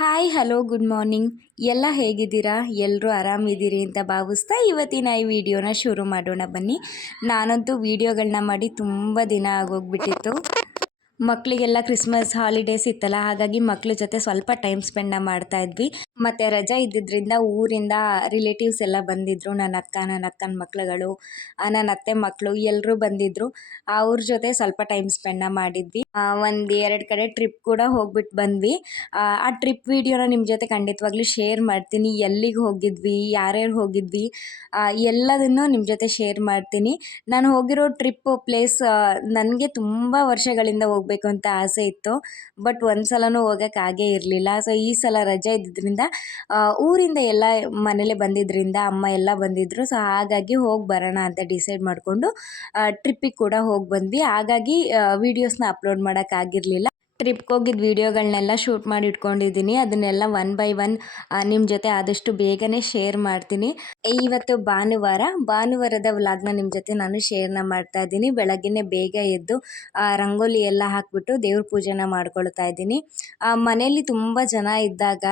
Hi, hello, good morning. ಎಲ್ಲ ಹೇಗಿದ್ದೀರಾ? ಎಲ್ಲರೂ ಆರಾಮಿದ್ದೀರಿ ಅಂತ ಭಾವಿಸ್ತಾ ಇವತ್ತಿನ ಈ ವಿಡಿಯೋನ ಶುರು ಮಾಡೋಣ ಬನ್ನಿ. ನಾನಂತೂ ವೀಡಿಯೋಗಳನ್ನ ಮಾಡಿ ತುಂಬ ದಿನ ಆಗೋಗ್ಬಿಟ್ಟಿತ್ತು. ಮಕ್ಕಳಿಗೆಲ್ಲ ಕ್ರಿಸ್ಮಸ್ ಹಾಲಿಡೇಸ್ ಇತ್ತಲ್ಲ, ಹಾಗಾಗಿ ಮಕ್ಕಳ ಜೊತೆ ಸ್ವಲ್ಪ ಟೈಮ್ ಸ್ಪೆಂಡ್ನ ಮಾಡ್ತಾ ಇದ್ವಿ. ಮತ್ತು ರಜೆ ಇದ್ದಿದ್ದರಿಂದ ಊರಿಂದ ರಿಲೇಟಿವ್ಸ್ ಎಲ್ಲ ಬಂದಿದ್ದರು ನನ್ನ ಅಕ್ಕ ನನ್ನ ಅಕ್ಕನ ಮಕ್ಳುಗಳು ನನ್ನ ಅತ್ತೆ ಮಕ್ಕಳು ಎಲ್ಲರೂ ಬಂದಿದ್ದರು ಅವ್ರ ಜೊತೆ ಸ್ವಲ್ಪ ಟೈಮ್ ಸ್ಪೆಂಡ್ನ ಮಾಡಿದ್ವಿ. ಒಂದು ಎರಡು ಕಡೆ ಟ್ರಿಪ್ ಕೂಡ ಹೋಗ್ಬಿಟ್ಟು ಬಂದ್ವಿ. ಆ ಟ್ರಿಪ್ ವಿಡಿಯೋನ ನಿಮ್ಮ ಜೊತೆ ಖಂಡಿತವಾಗ್ಲೂ ಶೇರ್ ಮಾಡ್ತೀನಿ. ಎಲ್ಲಿಗೆ ಹೋಗಿದ್ವಿ, ಯಾರ್ಯಾರು ಹೋಗಿದ್ವಿ ಎಲ್ಲದನ್ನು ನಿಮ್ಮ ಜೊತೆ ಶೇರ್ ಮಾಡ್ತೀನಿ. ನಾನು ಹೋಗಿರೋ ಟ್ರಿಪ್ ಪ್ಲೇಸ್ ನನಗೆ ತುಂಬ ವರ್ಷಗಳಿಂದ ಹೋಗ್ಬೇಕು ಅಂತ ಆಸೆ ಇತ್ತು. ಬಟ್ ಒಂದು ಸಲನೂ ಹೋಗೋಕ್ಕಾಗೇ ಇರಲಿಲ್ಲ. ಸೊ ಈ ಸಲ ರಜೆ ಇದ್ದಿದ್ದರಿಂದ ಊರಿಂದ ಎಲ್ಲ ಮನೇಲೆ ಬಂದಿದ್ದರಿಂದ ಅಮ್ಮ ಎಲ್ಲ ಬಂದಿದ್ದರು ಸೊ ಹಾಗಾಗಿ ಹೋಗಿ ಬರೋಣ ಅಂತ ಡಿಸೈಡ್ ಮಾಡಿಕೊಂಡು ಟ್ರಿಪ್ಪಿಗೆ ಕೂಡ ಹೋಗಿ ಬಂದ್ವಿ. ಹಾಗಾಗಿ ವೀಡಿಯೋಸ್ನ ಅಪ್ಲೋಡ್ ಮಾಡೋಕ್ಕಾಗಿರಲಿಲ್ಲ ಟ್ರಿಪ್ಗೆ ಹೋಗಿದ್ದ ವೀಡಿಯೋಗಳನ್ನೆಲ್ಲ ಶೂಟ್ ಮಾಡಿ ಇಟ್ಕೊಂಡಿದ್ದೀನಿ. ಅದನ್ನೆಲ್ಲ ಒನ್ ಬೈ ಒನ್ ನಿಮ್ಮ ಜೊತೆ ಆದಷ್ಟು ಬೇಗನೆ ಶೇರ್ ಮಾಡ್ತೀನಿ. ಇವತ್ತು ಭಾನುವಾರ, ಭಾನುವಾರದ ವ್ಲಾಗ್ನ ನಿಮ್ಮ ಜೊತೆ ನಾನು ಶೇರ್ನ ಮಾಡ್ತಾ ಇದ್ದೀನಿ. ಬೆಳಗ್ಗೆನೆ ಬೇಗ ಎದ್ದು ರಂಗೋಲಿ ಎಲ್ಲ ಹಾಕ್ಬಿಟ್ಟು ದೇವ್ರ ಪೂಜೆನ ಮಾಡ್ಕೊಳ್ತಾ ಇದ್ದೀನಿ. ಮನೆಯಲ್ಲಿ ತುಂಬ ಜನ ಇದ್ದಾಗ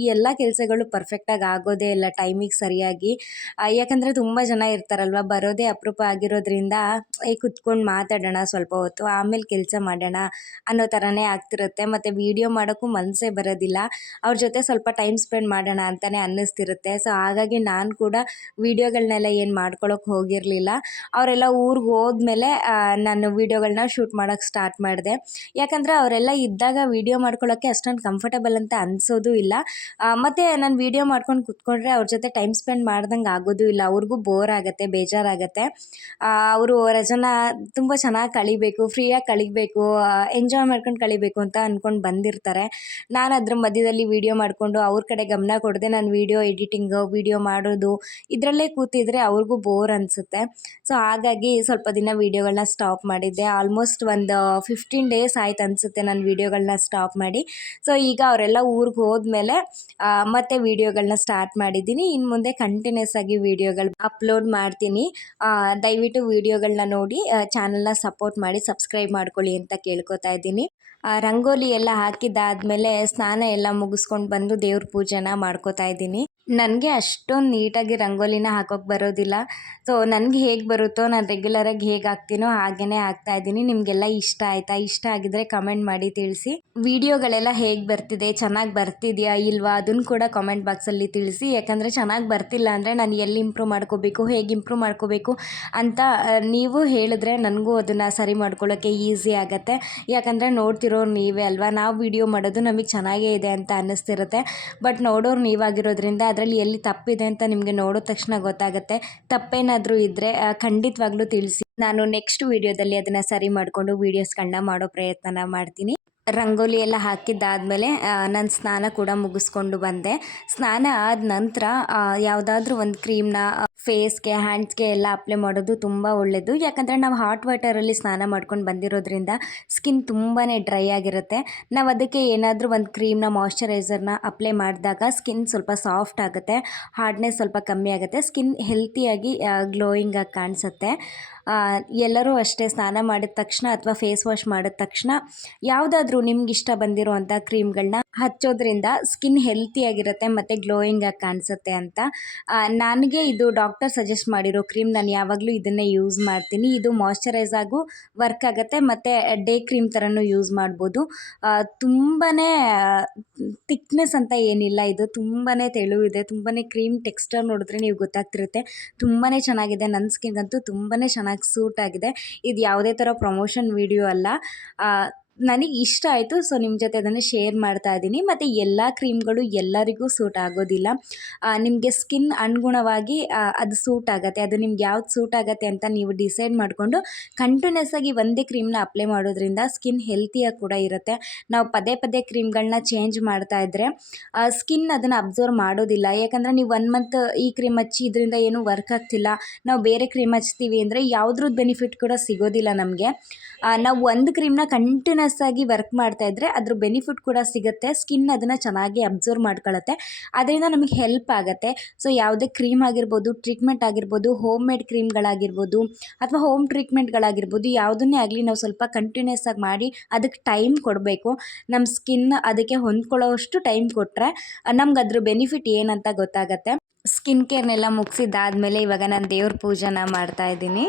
ಈ ಎಲ್ಲ ಕೆಲಸಗಳು ಪರ್ಫೆಕ್ಟಾಗಿ ಆಗೋದೇ ಇಲ್ಲ ಟೈಮಿಗೆ ಸರಿಯಾಗಿ. ಯಾಕಂದರೆ ತುಂಬ ಜನ ಇರ್ತಾರಲ್ವ, ಬರೋದೇ ಅಪರೂಪ ಆಗಿರೋದ್ರಿಂದ ಈ ಕುತ್ಕೊಂಡು ಮಾತಾಡೋಣ ಸ್ವಲ್ಪ ಹೊತ್ತು, ಆಮೇಲೆ ಕೆಲಸ ಮಾಡೋಣ ಅನ್ನೋ ಥರನೇ ಆಗ್ತಿರುತ್ತೆ. ಮತ್ತು ವೀಡಿಯೋ ಮಾಡೋಕ್ಕೂ ಮನಸ್ಸೇ ಬರೋದಿಲ್ಲ. ಅವ್ರ ಜೊತೆ ಸ್ವಲ್ಪ ಟೈಮ್ ಸ್ಪೆಂಡ್ ಮಾಡೋಣ ಅಂತಲೇ ಅನ್ನಿಸ್ತಿರುತ್ತೆ. ಸೊ ಹಾಗಾಗಿ ನಾನು ಕೂಡ ವೀಡಿಯೋಗಳನ್ನೆಲ್ಲ ಏನು ಮಾಡ್ಕೊಳ್ಳೋಕೆ ಹೋಗಿರಲಿಲ್ಲ. ಅವರೆಲ್ಲ ಊರಿಗೆ ಹೋದ್ಮೇಲೆ ನಾನು ವೀಡಿಯೋಗಳನ್ನ ಶೂಟ್ ಮಾಡೋಕ್ಕೆ ಸ್ಟಾರ್ಟ್ ಮಾಡಿದೆ. ಯಾಕಂದರೆ ಅವರೆಲ್ಲ ಇದ್ದಾಗ ವೀಡಿಯೋ ಮಾಡ್ಕೊಳ್ಳೋಕ್ಕೆ ಅಷ್ಟೊಂದು ಕಂಫರ್ಟಬಲ್ ಅಂತ ಅನಿಸೋದು ಇಲ್ಲ. ಮತ್ತು ನಾನು ವೀಡಿಯೋ ಮಾಡ್ಕೊಂಡು ಕುತ್ಕೊಂಡ್ರೆ ಅವ್ರ ಜೊತೆ ಟೈಮ್ ಸ್ಪೆಂಡ್ ಮಾಡ್ದಂಗೆ ಆಗೋದು ಇಲ್ಲ. ಅವ್ರಿಗೂ ಬೋರ್ ಆಗುತ್ತೆ, ಬೇಜಾರಾಗುತ್ತೆ. ಅವರು ರಜನ ತುಂಬ ಚೆನ್ನಾಗಿ ಕಳಿಬೇಕು, ಫ್ರೀಯಾಗಿ ಕಳಿಬೇಕು ಎಂಜಾಯ್ ಮಾಡ್ಕೊಂಡು ಕಳಿಬೇಕು ಅಂತ ಅಂದ್ಕೊಂಡು ಬಂದಿರ್ತಾರೆ. ನಾನು ಅದ್ರ ಮಧ್ಯದಲ್ಲಿ ವೀಡಿಯೋ ಮಾಡಿಕೊಂಡು ಅವ್ರ ಕಡೆ ಗಮನ ಕೊಡದೆ ನಾನು ವೀಡಿಯೋ ಎಡಿಟಿಂಗು, ವೀಡಿಯೋ ಮಾಡೋದು ಇದರಲ್ಲೇ ಕೂತಿದ್ರೆ ಅವ್ರಿಗೂ ಬೋರ್ ಅನಿಸುತ್ತೆ. ಸೊ ಹಾಗಾಗಿ ಸ್ವಲ್ಪ ದಿನ ವೀಡಿಯೋಗಳನ್ನ ಸ್ಟಾಪ್ ಮಾಡಿದ್ದೆ. ಆಲ್ಮೋಸ್ಟ್ ಒಂದು ಫಿಫ್ಟೀನ್ ಡೇಸ್ ಆಯ್ತು ಅನಿಸುತ್ತೆ ನಾನು ವೀಡಿಯೋಗಳನ್ನ ಸ್ಟಾಪ್ ಮಾಡಿ. ಸೊ ಈಗ ಅವರೆಲ್ಲ ಊರಿಗೆ ಹೋದ್ಮೇಲೆ ಮತ್ತೆ ವೀಡಿಯೋಗಳನ್ನ ಸ್ಟಾರ್ಟ್ ಮಾಡಿದ್ದೀನಿ. ಇನ್ನು ಮುಂದೆ ಕಂಟಿನ್ಯೂಸ್ ಆಗಿ ವೀಡಿಯೋಗಳು ಅಪ್ಲೋಡ್ ಮಾಡ್ತೀನಿ. ದಯವಿಟ್ಟು ವೀಡಿಯೋಗಳನ್ನ ನೋಡಿ ಚಾನಲ್ನ ಸಪೋರ್ಟ್ ಮಾಡಿ ಸಬ್ಸ್ಕ್ರೈಬ್ ಮಾಡ್ಕೊಳ್ಳಿ ಅಂತ ಕೇಳ್ಕೊತಾ ಇದ್ದೀನಿ. ರಂಗೋಲಿ ಎಲ್ಲ ಹಾಕಿದ್ದಾದ್ಮೇಲೆ ಸ್ನಾನ ಎಲ್ಲ ಮುಗಿಸ್ಕೊಂಡು ಬಂದು ದೇವ್ರ ಪೂಜೆನ ಮಾಡ್ಕೋತಾ ಇದ್ದೀನಿ. ನನಗೆ ಅಷ್ಟೊಂದು ನೀಟಾಗಿ ರಂಗೋಲಿನ ಹಾಕೋಕೆ ಬರೋದಿಲ್ಲ. ಸೊ ನನಗೆ ಹೇಗೆ ಬರುತ್ತೋ, ನಾನು ರೆಗ್ಯುಲರಾಗಿ ಹೇಗೆ ಹಾಕ್ತೀನೋ ಹಾಗೇ ಇದ್ದೀನಿ. ನಿಮಗೆಲ್ಲ ಇಷ್ಟ ಆಯಿತಾ? ಇಷ್ಟ ಆಗಿದ್ರೆ ಕಮೆಂಟ್ ಮಾಡಿ ತಿಳಿಸಿ. ವಿಡಿಯೋಗಳೆಲ್ಲ ಹೇಗೆ ಬರ್ತಿದೆ? ಚೆನ್ನಾಗಿ ಬರ್ತಿದೆಯಾ ಇಲ್ವಾ? ಅದನ್ನು ಕೂಡ ಕಾಮೆಂಟ್ ಬಾಕ್ಸಲ್ಲಿ ತಿಳಿಸಿ. ಯಾಕಂದರೆ ಚೆನ್ನಾಗಿ ಬರ್ತಿಲ್ಲ ಅಂದರೆ ನಾನು ಎಲ್ಲಿ ಇಂಪ್ರೂವ್ ಮಾಡ್ಕೋಬೇಕು? ಹೇಗೆ ಇಂಪ್ರೂವ್ ಮಾಡ್ಕೋಬೇಕು ಅಂತ ನೀವು ಹೇಳಿದ್ರೆ ನನಗೂ ಅದನ್ನು ಸರಿ ಮಾಡ್ಕೊಳ್ಳೋಕ್ಕೆ ಈಸಿ ಆಗುತ್ತೆ. ಯಾಕಂದರೆ ನೋಡ್ತಿರೋರು ನೀವೇ ಅಲ್ವಾ? ನಾವು ವಿಡಿಯೋ ಮಾಡೋದು ನಮಗೆ ಚೆನ್ನಾಗೇ ಇದೆ ಅಂತ ಅನ್ನಿಸ್ತಿರುತ್ತೆ. ಬಟ್ ನೋಡೋರು ನೀವಾಗಿರೋದ್ರಿಂದ ಅದರಲ್ಲಿ ಎಲ್ಲಿ ತಪ್ಪಿದೆ ಅಂತ ನಿಮಗೆ ನೋಡಿದ ತಕ್ಷಣ ಗೊತ್ತಾಗುತ್ತೆ. ತಪ್ಪೇನಾದರೂ ಇದ್ದರೆ ಖಂಡಿತವಾಗ್ಲೂ ತಿಳಿಸಿ. ನಾನು ನೆಕ್ಸ್ಟ್ ವೀಡಿಯೋದಲ್ಲಿ ಅದನ್ನು ಸರಿ ಮಾಡಿಕೊಂಡು ವೀಡಿಯೋಸ್ಗಳನ್ನ ಮಾಡೋ ಪ್ರಯತ್ನನ ಮಾಡ್ತೀನಿ. ರಂಗೋಲಿ ಎಲ್ಲ ಹಾಕಿದ್ದಾದಮೇಲೆ ನಾನು ಸ್ನಾನ ಕೂಡ ಮುಗಿಸ್ಕೊಂಡು ಬಂದೆ. ಸ್ನಾನ ಆದ ನಂತರ ಯಾವುದಾದ್ರೂ ಒಂದು ಕ್ರೀಮ್ನ ಫೇಸ್ಗೆ, ಹ್ಯಾಂಡ್ಸ್ಗೆ ಎಲ್ಲ ಅಪ್ಲೈ ಮಾಡೋದು ತುಂಬ ಒಳ್ಳೆಯದು ಯಾಕಂದರೆ ನಾವು ಹಾಟ್ ವಾಟರಲ್ಲಿ ಸ್ನಾನ ಮಾಡ್ಕೊಂಡು ಬಂದಿರೋದ್ರಿಂದ ಸ್ಕಿನ್ ತುಂಬಾ ಡ್ರೈ ಆಗಿರುತ್ತೆ. ನಾವು ಅದಕ್ಕೆ ಏನಾದರೂ ಒಂದು ಕ್ರೀಮ್ನ ಮಾಯಶ್ಚರೈಸರ್ನ ಅಪ್ಲೈ ಮಾಡಿದಾಗ ಸ್ಕಿನ್ ಸ್ವಲ್ಪ ಸಾಫ್ಟ್ ಆಗುತ್ತೆ, ಹಾರ್ಡ್ನೆಸ್ ಸ್ವಲ್ಪ ಕಮ್ಮಿ ಆಗುತ್ತೆ, ಸ್ಕಿನ್ ಹೆಲ್ತಿಯಾಗಿ ಗ್ಲೋಯಿಂಗಾಗಿ ಕಾಣಿಸುತ್ತೆ. ಎಲ್ಲರೂ ಅಷ್ಟೇ ಸ್ನಾನ ಮಾಡಿದ ತಕ್ಷಣ ಅಥವಾ ಫೇಸ್ ವಾಶ್ ಮಾಡಿದ ತಕ್ಷಣ ಯಾವುದಾದ್ರೂ ನಿಮ್ಗೆ ಇಷ್ಟ ಬಂದಿರುವಂಥ ಕ್ರೀಮ್ಗಳನ್ನ ಹಚ್ಚೋದ್ರಿಂದ ಸ್ಕಿನ್ ಹೆಲ್ತಿಯಾಗಿರುತ್ತೆ ಮತ್ತು ಗ್ಲೋಯಿಂಗಾಗಿ ಕಾಣಿಸುತ್ತೆ ಅಂತ. ನನಗೆ ಇದು ಡಾಕ್ಟರ್ ಸಜೆಸ್ಟ್ ಮಾಡಿರೋ ಕ್ರೀಮ್ ನಾನು ಯಾವಾಗಲೂ ಇದನ್ನೇ ಯೂಸ್ ಮಾಡ್ತೀನಿ. ಇದು ಮಾಯಶ್ಚರೈಸ್ ಆಗು ವರ್ಕ್ ಆಗುತ್ತೆ ಮತ್ತು ಡೇ ಕ್ರೀಮ್ ಥರನೂ ಯೂಸ್ ಮಾಡ್ಬೋದು. ತುಂಬಾ ಥಿಕ್ನೆಸ್ ಅಂತ ಏನಿಲ್ಲ. ಇದು ತುಂಬಾ ತೆಳುವಿದೆ ತುಂಬಾ ಕ್ರೀಮ್ ಟೆಕ್ಸ್ಚರ್ ನೋಡಿದ್ರೆ ನೀವು ಗೊತ್ತಾಗ್ತಿರುತ್ತೆ. ತುಂಬಾ ಚೆನ್ನಾಗಿದೆ ನನ್ನ ಸ್ಕಿನ್ಗಂತೂ ತುಂಬಾ ಚೆನ್ನಾಗಿ ಸೂಟ್ ಆಗಿದೆ. ಇದು ಯಾವುದೇ ಥರ ಪ್ರಮೋಷನ್ ವಿಡಿಯೋ ಅಲ್ಲ. ನನಗೆ ಇಷ್ಟ ಆಯಿತು. ಸೊ ನಿಮ್ಮ ಜೊತೆ ಅದನ್ನು ಶೇರ್ ಮಾಡ್ತಾ ಇದ್ದೀನಿ ಮತ್ತು ಎಲ್ಲ ಕ್ರೀಮ್ಗಳು ಎಲ್ಲರಿಗೂ ಸೂಟ್ ಆಗೋದಿಲ್ಲ. ನಿಮಗೆ ಸ್ಕಿನ್ ಅನುಗುಣವಾಗಿ ಅದು ಸೂಟ್ ಆಗುತ್ತೆ. ಅದು ನಿಮ್ಗೆ ಯಾವ್ದು ಸೂಟ್ ಆಗುತ್ತೆ ಅಂತ ನೀವು ಡಿಸೈಡ್ ಮಾಡಿಕೊಂಡು ಕಂಟಿನ್ಯೂಸ್ ಆಗಿ ಒಂದೇ ಕ್ರೀಮ್ನ ಅಪ್ಲೈ ಮಾಡೋದ್ರಿಂದ ಸ್ಕಿನ್ ಹೆಲ್ತಿಯಾಗಿ ಕೂಡ ಇರುತ್ತೆ. ನಾವು ಪದೇ ಪದೇ ಕ್ರೀಮ್ಗಳನ್ನ ಚೇಂಜ್ ಮಾಡ್ತಾ ಇದ್ದರೆ ಸ್ಕಿನ್ ಅದನ್ನು ಅಬ್ಸರ್ವ್ ಮಾಡೋದಿಲ್ಲ. ಯಾಕಂದರೆ ನೀವು ಒನ್ ಮಂತ್ ಈ ಕ್ರೀಮ್ ಹಚ್ಚಿ ಇದರಿಂದ ಏನೂ ವರ್ಕ್ ಆಗ್ತಿಲ್ಲ. ನಾವು ಬೇರೆ ಕ್ರೀಮ್ ಹಚ್ತೀವಿ ಅಂದರೆ ಯಾವುದ್ರದ್ದು ಬೆನಿಫಿಟ್ ಕೂಡ ಸಿಗೋದಿಲ್ಲ ನಮಗೆ. ನಾವು ಒಂದು ಕ್ರೀಮ್ನ ಕಂಟಿನ್ಯೂಸ್ ಕಂಟಿನ್ಯೂಸ್ ಆಗಿ ವರ್ಕ್ ಮಾಡ್ತಾ ಇದ್ರೆ ಅದ್ರ ಬೆನಿಫಿಟ್ ಕೂಡ ಸಿಗುತ್ತೆ. ಸ್ಕಿನ್ ಅದನ್ನು ಚೆನ್ನಾಗಿ ಅಬ್ಸರ್ವ್ ಮಾಡ್ಕೊಳ್ಳುತ್ತೆ ಅದರಿಂದ ನಮಗೆ ಹೆಲ್ಪ್ ಆಗುತ್ತೆ. ಸೊ ಯಾವುದೇ ಕ್ರೀಮ್ ಆಗಿರ್ಬೋದು ಟ್ರೀಟ್ಮೆಂಟ್ ಆಗಿರ್ಬೋದು ಹೋಮ್ ಮೇಡ್ ಕ್ರೀಮ್ಗಳಾಗಿರ್ಬೋದು ಅಥವಾ ಹೋಮ್ ಟ್ರೀಟ್ಮೆಂಟ್ಗಳಾಗಿರ್ಬೋದು ಯಾವುದನ್ನೇ ಆಗಲಿ ನಾವು ಸ್ವಲ್ಪ ಕಂಟಿನ್ಯೂಸ್ ಆಗಿ ಮಾಡಿ ಅದಕ್ಕೆ ಟೈಮ್ ಕೊಡಬೇಕು. ನಮ್ಮ ಸ್ಕಿನ್ ಅದಕ್ಕೆ ಹೊಂದ್ಕೊಳ್ಳೋಷ್ಟು ಟೈಮ್ ಕೊಟ್ಟರೆ ನಮ್ಗೆ ಅದ್ರ ಬೆನಿಫಿಟ್ ಏನಂತ ಗೊತ್ತಾಗತ್ತೆ. ಸ್ಕಿನ್ ಕೇರ್ನೆಲ್ಲ ಮುಗಿಸಿದ್ದಾದ್ಮೇಲೆ ಇವಾಗ ನಾನು ದೇವ್ರ ಪೂಜೆನ ಮಾಡ್ತಾ ಇದ್ದೀನಿ.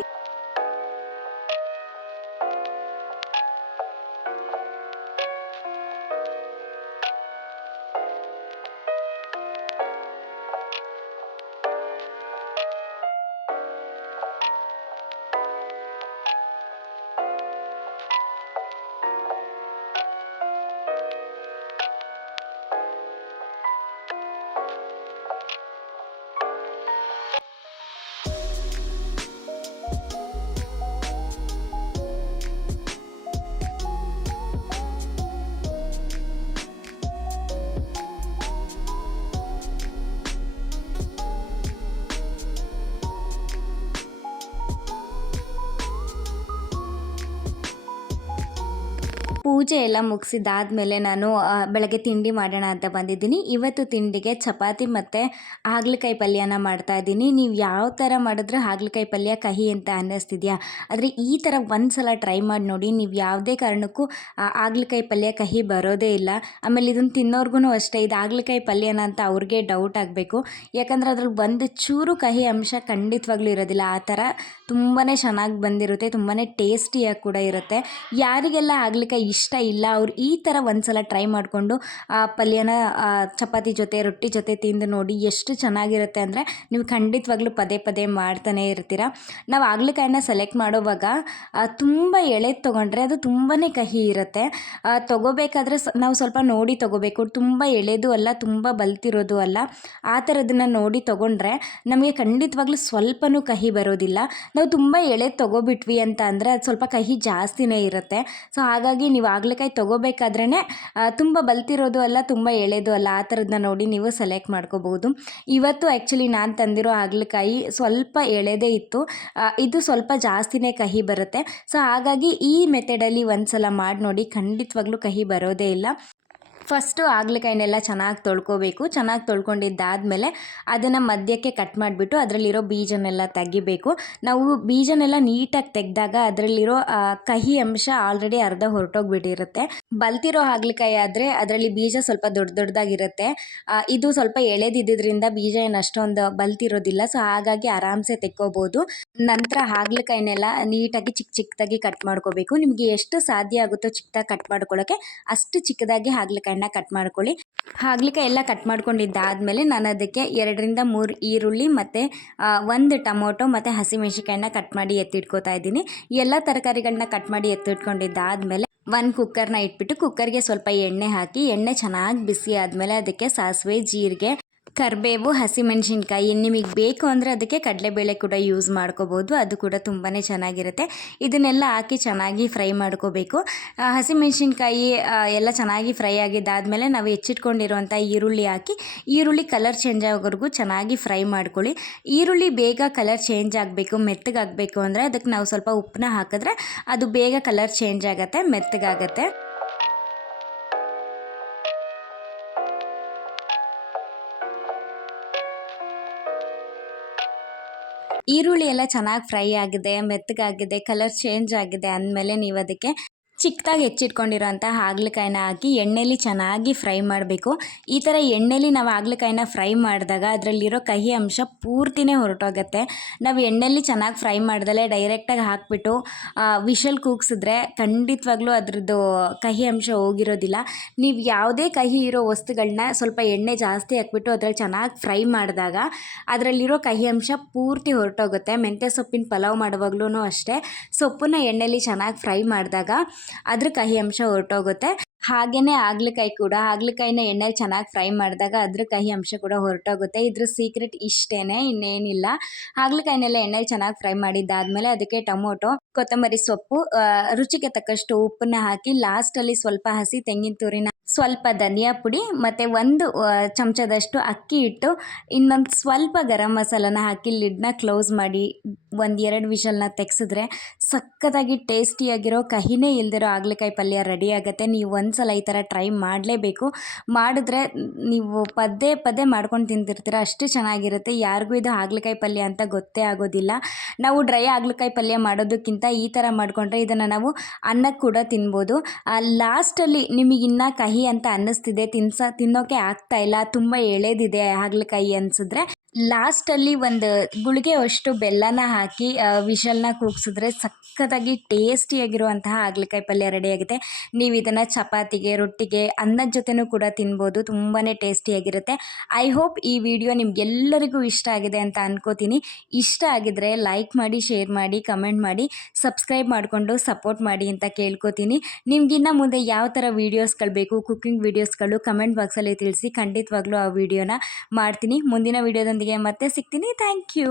ಪೂಜೆ ಎಲ್ಲ ಮುಗಿಸಿದಾದ್ಮೇಲೆ ನಾನು ಬೆಳಗ್ಗೆ ತಿಂಡಿ ಮಾಡೋಣ ಅಂತ ಬಂದಿದ್ದೀನಿ. ಇವತ್ತು ತಿಂಡಿಗೆ ಚಪಾತಿ ಮತ್ತು ಹಾಗಲಕಾಯಿ ಪಲ್ಯನ ಮಾಡ್ತಾ ಇದ್ದೀನಿ. ನೀವು ಯಾವ ಥರ ಮಾಡಿದ್ರೆ ಹಾಗಲಕಾಯಿ ಪಲ್ಯ ಕಹಿ ಅಂತ ಅನ್ನಿಸ್ತಿದ್ಯಾ? ಆದರೆ ಈ ಥರ ಒಂದು ಸಲ ಟ್ರೈ ಮಾಡಿ ನೋಡಿ, ನೀವು ಯಾವುದೇ ಕಾರಣಕ್ಕೂ ಹಾಗಲಕಾಯಿ ಪಲ್ಯ ಕಹಿ ಬರೋದೇ ಇಲ್ಲ. ಆಮೇಲೆ ಇದನ್ನು ತಿನ್ನೋರ್ಗು ಅಷ್ಟೇ, ಇದು ಹಾಗಲಕಾಯಿ ಪಲ್ಯನ ಅಂತ ಅವ್ರಿಗೆ ಡೌಟ್ ಆಗಬೇಕು. ಯಾಕಂದರೆ ಅದ್ರಲ್ಲಿ ಒಂದು ಚೂರು ಕಹಿ ಅಂಶ ಖಂಡಿತವಾಗ್ಲೂ ಇರೋದಿಲ್ಲ. ಆ ಥರ ತುಂಬಾ ಚೆನ್ನಾಗಿ ಬಂದಿರುತ್ತೆ ತುಂಬಾ ಟೇಸ್ಟಿಯಾಗಿ ಕೂಡ ಇರುತ್ತೆ. ಯಾರಿಗೆಲ್ಲ ಹಾಗಲಕಾಯಿ ಇಷ್ಟ ಇಲ್ಲ. ಅವ್ರು ಈ ಥರ ಒಂದ್ಸಲ ಟ್ರೈ ಮಾಡಿಕೊಂಡು ಆ ಪಲ್ಯನ ಚಪಾತಿ ಜೊತೆ, ರೊಟ್ಟಿ ಜೊತೆ ತಿಂದು ನೋಡಿ ಎಷ್ಟು ಚೆನ್ನಾಗಿರುತ್ತೆ ಅಂದರೆ ನೀವು ಖಂಡಿತವಾಗ್ಲೂ ಪದೇ ಪದೇ ಮಾಡ್ತಾನೆ ಇರ್ತೀರ. ನಾವು ಹಾಗಲಕಾಯಿನ ಸೆಲೆಕ್ಟ್ ಮಾಡೋವಾಗ ತುಂಬ ಎಳೆದು ತೊಗೊಂಡ್ರೆ ಅದು ತುಂಬಾ ಕಹಿ ಇರುತ್ತೆ. ತೊಗೋಬೇಕಾದ್ರೆ ನಾವು ಸ್ವಲ್ಪ ನೋಡಿ ತೊಗೋಬೇಕು. ತುಂಬ ಎಳೆದು ಅಲ್ಲ, ತುಂಬ ಬಲ್ತಿರೋದು ಅಲ್ಲ, ಆ ಥರದನ್ನು ನೋಡಿ ತೊಗೊಂಡ್ರೆ ನಮಗೆ ಖಂಡಿತವಾಗ್ಲೂ ಸ್ವಲ್ಪನೂ ಕಹಿ ಬರೋದಿಲ್ಲ. ನಾವು ತುಂಬ ಎಳೆದು ತೊಗೋಬಿಟ್ವಿ ಅಂತ ಅಂದರೆ ಅದು ಸ್ವಲ್ಪ ಕಹಿ ಜಾಸ್ತಿನೇ ಇರುತ್ತೆ. ಸೊ ಹಾಗಾಗಿ ನೀವು ಹಾಗಲಕಾಯಿ ತೊಗೋಬೇಕಾದ್ರೇ ತುಂಬ ಬಲ್ತಿರೋದು ಅಲ್ಲ, ತುಂಬ ಎಳೆದು ಅಲ್ಲ, ಆ ಥರದನ್ನ ನೋಡಿ ನೀವು ಸೆಲೆಕ್ಟ್ ಮಾಡ್ಕೋಬೋದು. ಇವತ್ತು ಆ್ಯಕ್ಚುಲಿ ನಾನು ತಂದಿರೋ ಹಾಗಲಕಾಯಿ ಸ್ವಲ್ಪ ಎಳೆದೇ ಇತ್ತು. ಇದು ಸ್ವಲ್ಪ ಜಾಸ್ತಿನೇ ಕಹಿ ಬರುತ್ತೆ. ಸೊ, ಹಾಗಾಗಿ ಈ ಮೆಥಡಲ್ಲಿ ಒಂದು ಸಲ ಮಾಡಿ ನೋಡಿ ಖಂಡಿತವಾಗ್ಲೂ ಕಹಿ ಬರೋದೇ ಇಲ್ಲ. ಫಸ್ಟು ಹಾಗಲಕಾಯಿನೆಲ್ಲ ಚೆನ್ನಾಗಿ ತೊಳ್ಕೊಬೇಕು. ಚೆನ್ನಾಗಿ ತೊಳ್ಕೊಂಡಿದ್ದಾದಮೇಲೆ ಅದನ್ನು ಮಧ್ಯಕ್ಕೆ ಕಟ್ ಮಾಡಿಬಿಟ್ಟು ಅದರಲ್ಲಿರೋ ಬೀಜನೆಲ್ಲ ತೆಗಿಬೇಕು. ನಾವು ಬೀಜನೆಲ್ಲ ನೀಟಾಗಿ ತೆಗೆದಾಗ ಅದರಲ್ಲಿರೋ ಕಹಿ ಅಂಶ ಆಲ್ರೆಡಿ ಅರ್ಧ ಹೊರಟೋಗ್ಬಿಟ್ಟಿರುತ್ತೆ. ಬಲ್ತಿರೋ ಹಾಗಲಕಾಯಿ ಆದರೆ ಅದರಲ್ಲಿ ಬೀಜ ಸ್ವಲ್ಪ ದೊಡ್ಡ ದೊಡ್ಡದಾಗಿರುತ್ತೆ. ಇದು ಸ್ವಲ್ಪ ಎಳೆದಿದ್ದರಿಂದ ಬೀಜ ಏನು ಅಷ್ಟೊಂದು ಬಲ್ತಿರೋದಿಲ್ಲ. ಸೊ, ಹಾಗಾಗಿ ಆರಾಮ್ಸೆ ತೆಕ್ಕೋಬೋದು. ನಂತರ ಹಾಗಲಕಾಯಿನೆಲ್ಲ ನೀಟಾಗಿ ಚಿಕ್ಕ ಚಿಕ್ಕದಾಗಿ ಕಟ್ ಮಾಡ್ಕೋಬೇಕು. ನಿಮಗೆ ಎಷ್ಟು ಸಾಧ್ಯ ಆಗುತ್ತೋ ಚಿಕ್ಕದಾಗಿ ಕಟ್ ಮಾಡ್ಕೊಳ್ಳೋಕ್ಕೆ ಅಷ್ಟು ಚಿಕ್ಕದಾಗಿ ಹಾಗಲಕಾಯಿನ ಕಟ್ ಮಾಡ್ಕೊಳ್ಳಿ. ಹಾಗಲಕಾಯಿ ಎಲ್ಲ ಕಟ್ ಮಾಡ್ಕೊಂಡಿದ್ದಾದಮೇಲೆ ನಾನು ಅದಕ್ಕೆ ಎರಡರಿಂದ ಮೂರು ಈರುಳ್ಳಿ ಮತ್ತು ಒಂದು ಟೊಮೊಟೊ ಮತ್ತು ಹಸಿಮೆಣಸಿಕಾಯಿನ ಕಟ್ ಮಾಡಿ ಎತ್ತಿಟ್ಕೋತಾ ಇದ್ದೀನಿ. ಎಲ್ಲ ತರಕಾರಿಗಳನ್ನ ಕಟ್ ಮಾಡಿ ಎತ್ತಿಟ್ಕೊಂಡಿದ್ದಾದಮೇಲೆ ಒಂದು ಕುಕ್ಕರ್ನ ಇಟ್ಬಿಟ್ಟು ಕುಕ್ಕರ್ಗೆ ಸ್ವಲ್ಪ ಎಣ್ಣೆ ಹಾಕಿ ಎಣ್ಣೆ ಚೆನ್ನಾಗಿ ಬಿಸಿ ಆದಮೇಲೆ ಅದಕ್ಕೆ ಸಾಸಿವೆ ಜೀರಿಗೆ ಕರಿಬೇವು, ಹಸಿಮೆಣಸಿನ್ಕಾಯಿ ನಿಮಗೆ ಬೇಕು ಅಂದರೆ ಅದಕ್ಕೆ ಕಡಲೆಬೇಳೆ ಕೂಡ ಯೂಸ್ ಮಾಡ್ಕೋಬೋದು. ಅದು ಕೂಡ ತುಂಬಾ ಚೆನ್ನಾಗಿರುತ್ತೆ. ಇದನ್ನೆಲ್ಲ ಹಾಕಿ ಚೆನ್ನಾಗಿ ಫ್ರೈ ಮಾಡ್ಕೋಬೇಕು. ಹಸಿ ಹಸಿಮೆಣಸಿನ್ಕಾಯಿ ಎಲ್ಲ ಚೆನ್ನಾಗಿ ಫ್ರೈ ಆಗಿದ್ದಾದಮೇಲೆ ನಾವು ಹೆಚ್ಚಿಟ್ಕೊಂಡಿರುವಂಥ ಈರುಳ್ಳಿ ಹಾಕಿ, ಈರುಳ್ಳಿ ಕಲರ್ ಚೇಂಜ್ ಆಗೋವರೆಗೂ ಚೆನ್ನಾಗಿ ಫ್ರೈ ಮಾಡ್ಕೊಳ್ಳಿ. ಈರುಳ್ಳಿ ಬೇಗ ಕಲರ್ ಚೇಂಜ್ ಆಗಬೇಕು, ಮೆತ್ತಗಾಗಬೇಕು ಅಂದರೆ ಅದಕ್ಕೆ ನಾವು ಸ್ವಲ್ಪ ಉಪ್ಪನ್ನ ಹಾಕಿದ್ರೆ ಅದು ಬೇಗ ಕಲರ್ ಚೇಂಜ್ ಆಗುತ್ತೆ, ಮೆತ್ತಗಾಗತ್ತೆ. ಈರುಳ್ಳಿ ಎಲ್ಲ ಚೆನ್ನಾಗಿ ಫ್ರೈ ಆಗಿದೆ ಮೆತ್ತಗಾಗಿದೆ ಕಲರ್ ಚೇಂಜ್ ಆಗಿದೆ ಅಂದಮೇಲೆ ನೀವು ಅದಕ್ಕೆ ಚಿಕ್ಕದಾಗಿ ಹೆಚ್ಚಿಟ್ಕೊಂಡಿರೋಂಥ ಹಾಗಲಕಾಯಿನ ಹಾಕಿ ಎಣ್ಣೆಲಿ ಚೆನ್ನಾಗಿ ಫ್ರೈ ಮಾಡಬೇಕು. ಈ ಥರ ಎಣ್ಣೆಲಿ ನಾವು ಹಾಗಲಕಾಯಿನ ಫ್ರೈ ಮಾಡಿದಾಗ ಅದರಲ್ಲಿರೋ ಕಹಿ ಅಂಶ ಪೂರ್ತಿನೇ ಹೊರಟೋಗುತ್ತೆ. ನಾವು ಎಣ್ಣೆಲಿ ಚೆನ್ನಾಗಿ ಫ್ರೈ ಮಾಡಿದಲೆ ಡೈರೆಕ್ಟಾಗಿ ಹಾಕ್ಬಿಟ್ಟು ವಿಷಲ್ ಕೂಗ್ಸಿದ್ರೆ ಖಂಡಿತವಾಗ್ಲೂ ಅದರದ್ದು ಕಹಿ ಅಂಶ ಹೋಗಿರೋದಿಲ್ಲ. ನೀವು ಯಾವುದೇ ಕಹಿ ಇರೋ ವಸ್ತುಗಳನ್ನ ಸ್ವಲ್ಪ ಎಣ್ಣೆ ಜಾಸ್ತಿ ಹಾಕ್ಬಿಟ್ಟು ಅದ್ರಲ್ಲಿ ಚೆನ್ನಾಗಿ ಫ್ರೈ ಮಾಡಿದಾಗ ಅದರಲ್ಲಿರೋ ಕಹಿ ಅಂಶ ಪೂರ್ತಿ ಹೊರಟೋಗುತ್ತೆ. ಮೆಂತ್ಯ ಸೊಪ್ಪಿನ ಪಲಾವ್ ಮಾಡುವಾಗ್ಲೂ ಅಷ್ಟೇ. ಸೊಪ್ಪನ್ನ ಎಣ್ಣೆಲಿ ಚೆನ್ನಾಗಿ ಫ್ರೈ ಮಾಡಿದಾಗ ಅದ್ರ ಕಹಿ ಅಂಶ ಹೊರಟೋಗುತ್ತೆ. ಹಾಗೆಯೇ ಹಾಗಲಕಾಯಿ ಕೂಡ. ಹಾಗಲಕಾಯಿನ ಎಣ್ಣೆಲಿ ಚೆನ್ನಾಗಿ ಫ್ರೈ ಮಾಡಿದಾಗ ಅದ್ರ ಕಹಿ ಅಂಶ ಕೂಡ ಹೊರಟೋಗುತ್ತೆ. ಇದ್ರ ಸೀಕ್ರೆಟ್ ಇಷ್ಟೇ ಇನ್ನೇನಿಲ್ಲ. ಹಾಗಲಕಾಯಿನೆಲ್ಲ ಎಣ್ಣೆಲಿ ಚೆನ್ನಾಗಿ ಫ್ರೈ ಮಾಡಿದ್ದಾದ್ಮೇಲೆ ಅದಕ್ಕೆ ಟೊಮೊಟೊ, ಕೊತ್ತಂಬರಿ ಸೊಪ್ಪು ರುಚಿಗೆ ತಕ್ಕಷ್ಟು ಉಪ್ಪನ್ನ ಹಾಕಿ ಲಾಸ್ಟಲ್ಲಿ ಸ್ವಲ್ಪ ಹಸಿ ತೆಂಗಿನ ತುರಿನ ಸ್ವಲ್ಪ ಧನಿಯಾ ಪುಡಿ ಮತ್ತು ಒಂದು ಚಮಚದಷ್ಟು ಅಕ್ಕಿ ಇಟ್ಟು ಇನ್ನೊಂದು ಸ್ವಲ್ಪ ಗರಂ ಮಸಾಲನ ಹಾಕಿ ಲಿಡ್ನ ಕ್ಲೋಸ್ ಮಾಡಿ ಒಂದು ಎರಡು ವಿಷಲ್ನ ತೆಗ್ಸಿದ್ರೆ ಸಖತ್ತಾಗಿ ಟೇಸ್ಟಿಯಾಗಿರೋ ಕಹಿನೇ ಇಲ್ದಿರೋ ಹಾಗಲಕಾಯಿ ಪಲ್ಯ ರೆಡಿ ಆಗುತ್ತೆ. ನೀವು ಒಂದ್ಸಲ ಈ ಥರ ಟ್ರೈ ಮಾಡಲೇಬೇಕು. ಮಾಡಿದ್ರೆ ನೀವು ಪದೇ ಪದೇ ಮಾಡ್ಕೊಂಡು ತಿಂತಿರ್ತೀರ ಅಷ್ಟು ಚೆನ್ನಾಗಿರುತ್ತೆ. ಯಾರಿಗೂ ಇದು ಹಾಗಲಕಾಯಿ ಪಲ್ಯ ಅಂತ ಗೊತ್ತೇ ಆಗೋದಿಲ್ಲ. ನಾವು ಡ್ರೈ ಹಾಗಲಕಾಯಿ ಪಲ್ಯ ಮಾಡೋದಕ್ಕಿಂತ ಈ ಥರ ಮಾಡಿಕೊಂಡ್ರೆ ಇದನ್ನು ನಾವು ಅನ್ನಕ್ಕೆ ಕೂಡ ತಿನ್ಬೋದು. ಲಾಸ್ಟಲ್ಲಿ ನಿಮಗೆ ಇನ್ನೂ ಕಹಿ ಅಂತ ಅನ್ನಿಸ್ತಿದೆ, ತಿನ್ಸ, ತಿನ್ನೋಕೆ ಆಗ್ತಾ ಇಲ್ಲ, ತುಂಬ ಎಳೆದಿದೆ ಹಾಗಲಕಾಯಿ ಅನಿಸಿದ್ರೆ. ಲಾಸ್ಟಲ್ಲಿ ಒಂದು ಗುಳಿಗೆ ಅಷ್ಟು ಬೆಲ್ಲನ ಹಾಕಿ ವಿಷಲ್ನ ಕೂಗಿಸಿದ್ರೆ ಸಖತ್ತಾಗಿ ಟೇಸ್ಟಿಯಾಗಿರುವಂತಹ ಹಾಗಲಕಾಯಿ ಪಲ್ಯ ರೆಡಿಯಾಗುತ್ತೆ ನೀವು ಇದನ್ನು ಚಪಾತಿಗೆ, ರೊಟ್ಟಿಗೆ, ಅನ್ನದ ಜೊತೆನೂ ಕೂಡ ತಿನ್ಬೋದು. ತುಂಬಾ ಟೇಸ್ಟಿಯಾಗಿರುತ್ತೆ. ಐ ಹೋಪ್ ಈ ವಿಡಿಯೋ ನಿಮ್ಗೆಲ್ಲರಿಗೂ ಇಷ್ಟ ಆಗಿದೆ ಅಂತ ಅನ್ಕೋತೀನಿ. ಇಷ್ಟ ಆಗಿದ್ರೆ ಲೈಕ್ ಮಾಡಿ ಶೇರ್ ಮಾಡಿ ಕಮೆಂಟ್ ಮಾಡಿ ಸಬ್ಸ್ಕ್ರೈಬ್ ಮಾಡಿಕೊಂಡು ಸಪೋರ್ಟ್ ಮಾಡಿ ಅಂತ ಕೇಳ್ಕೊತೀನಿ. ನಿಮ್ಗಿನ್ನ ಮುಂದೆ ಯಾವ ಥರ ವೀಡಿಯೋಸ್ಗಳು ಬೇಕು ಕುಕ್ಕಿಂಗ್ ವೀಡಿಯೋಸ್ಗಳು ಕಮೆಂಟ್ ಬಾಕ್ಸಲ್ಲಿ ತಿಳಿಸಿ ಖಂಡಿತವಾಗ್ಲೂ ಆ ವಿಡಿಯೋನ ಮಾಡ್ತೀನಿ. ಮುಂದಿನ ವಿಡಿಯೋದೊಂದಿಗೆ ಮತ್ತೆ ಸಿಗ್ತೀನಿ ಥ್ಯಾಂಕ್ ಯು